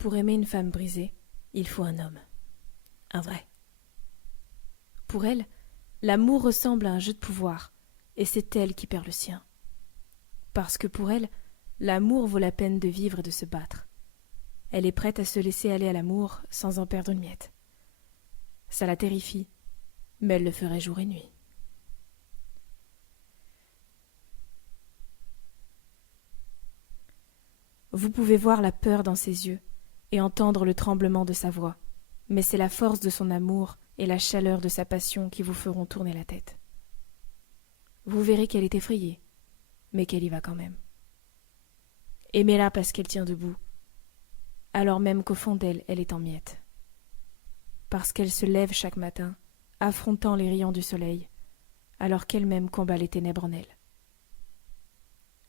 Pour aimer une femme brisée, il faut un homme. Un vrai. Pour elle, l'amour ressemble à un jeu de pouvoir, et c'est elle qui perd le sien. Parce que pour elle, l'amour vaut la peine de vivre et de se battre. Elle est prête à se laisser aller à l'amour sans en perdre une miette. Ça la terrifie, mais elle le ferait jour et nuit. Vous pouvez voir la peur dans ses yeux et entendre le tremblement de sa voix, mais c'est la force de son amour et la chaleur de sa passion qui vous feront tourner la tête. Vous verrez qu'elle est effrayée, mais qu'elle y va quand même. Aimez-la parce qu'elle tient debout, alors même qu'au fond d'elle, elle est en miettes. Parce qu'elle se lève chaque matin, affrontant les rayons du soleil, alors qu'elle-même combat les ténèbres en elle.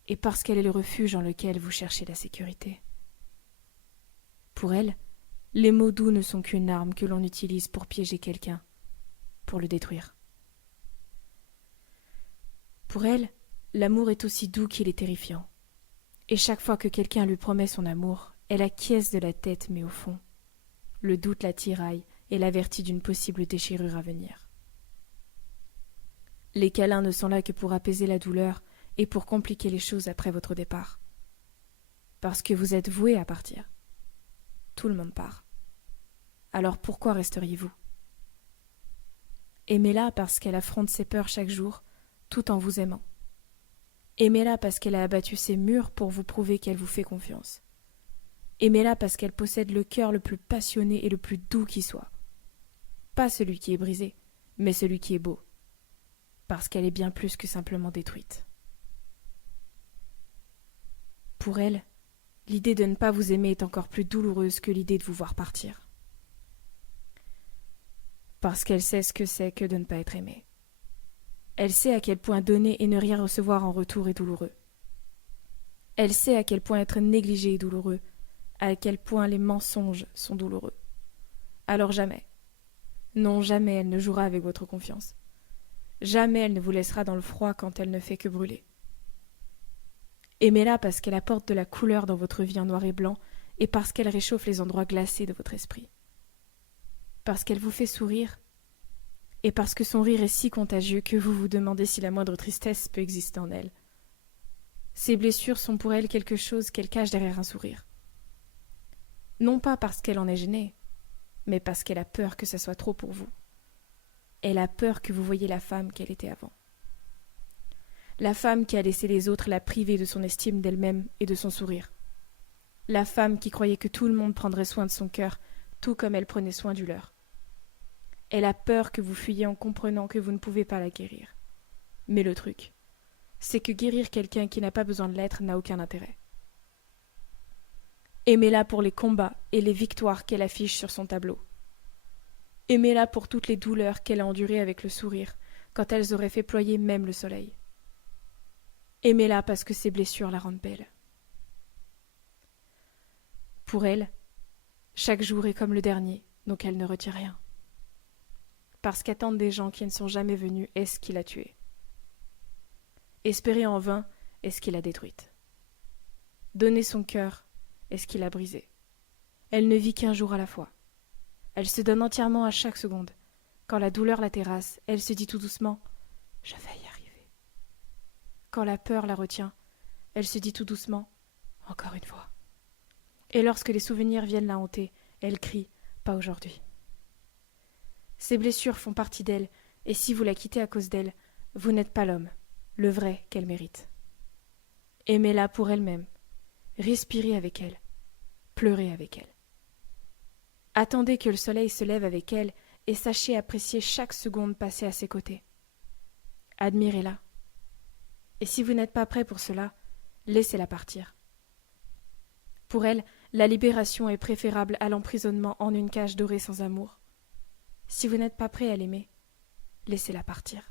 Et parce qu'elle est le refuge en lequel vous cherchez la sécurité. Pour elle, les mots doux ne sont qu'une arme que l'on utilise pour piéger quelqu'un, pour le détruire. Pour elle, l'amour est aussi doux qu'il est terrifiant. Et chaque fois que quelqu'un lui promet son amour, elle acquiesce de la tête, mais au fond, le doute la tiraille et l'avertit d'une possible déchirure à venir. Les câlins ne sont là que pour apaiser la douleur et pour compliquer les choses après votre départ. Parce que vous êtes voué à partir. Tout le monde part. Alors pourquoi resteriez-vous? Aimez-la parce qu'elle affronte ses peurs chaque jour, tout en vous aimant. Aimez-la parce qu'elle a abattu ses murs pour vous prouver qu'elle vous fait confiance. Aimez-la parce qu'elle possède le cœur le plus passionné et le plus doux qui soit. Pas celui qui est brisé, mais celui qui est beau. Parce qu'elle est bien plus que simplement détruite. Pour elle, l'idée de ne pas vous aimer est encore plus douloureuse que l'idée de vous voir partir. Parce qu'elle sait ce que c'est que de ne pas être aimée. Elle sait à quel point donner et ne rien recevoir en retour est douloureux. Elle sait à quel point être négligé est douloureux, à quel point les mensonges sont douloureux. Alors jamais, non jamais elle ne jouera avec votre confiance. Jamais elle ne vous laissera dans le froid quand elle ne fait que brûler. Aimez-la parce qu'elle apporte de la couleur dans votre vie en noir et blanc et parce qu'elle réchauffe les endroits glacés de votre esprit. Parce qu'elle vous fait sourire et parce que son rire est si contagieux que vous vous demandez si la moindre tristesse peut exister en elle. Ses blessures sont pour elle quelque chose qu'elle cache derrière un sourire. Non pas parce qu'elle en est gênée, mais parce qu'elle a peur que ça soit trop pour vous. Elle a peur que vous voyiez la femme qu'elle était avant. La femme qui a laissé les autres la priver de son estime d'elle-même et de son sourire. La femme qui croyait que tout le monde prendrait soin de son cœur, tout comme elle prenait soin du leur. Elle a peur que vous fuyiez en comprenant que vous ne pouvez pas la guérir. Mais le truc, c'est que guérir quelqu'un qui n'a pas besoin de l'être n'a aucun intérêt. Aimez-la pour les combats et les victoires qu'elle affiche sur son tableau. Aimez-la pour toutes les douleurs qu'elle a endurées avec le sourire, quand elles auraient fait ployer même le soleil. Aimez-la parce que ses blessures la rendent belle. Pour elle, chaque jour est comme le dernier, donc elle ne retient rien. Parce qu'attendre des gens qui ne sont jamais venus est ce qui l'a tuée. Espérer en vain est ce qui l'a détruite. Donner son cœur est ce qui l'a brisée. Elle ne vit qu'un jour à la fois. Elle se donne entièrement à chaque seconde. Quand la douleur la terrasse, elle se dit tout doucement « Je vais y arriver ». Quand la peur la retient, elle se dit tout doucement « Encore une fois ». Et lorsque les souvenirs viennent la hanter, elle crie « Pas aujourd'hui ». Ces blessures font partie d'elle, et si vous la quittez à cause d'elle, vous n'êtes pas l'homme, le vrai qu'elle mérite. Aimez-la pour elle-même, respirez avec elle, pleurez avec elle. Attendez que le soleil se lève avec elle et sachez apprécier chaque seconde passée à ses côtés. Admirez-la. Et si vous n'êtes pas prêt pour cela, laissez-la partir. Pour elle, la libération est préférable à l'emprisonnement en une cage dorée sans amour. Si vous n'êtes pas prêt à l'aimer, laissez-la partir.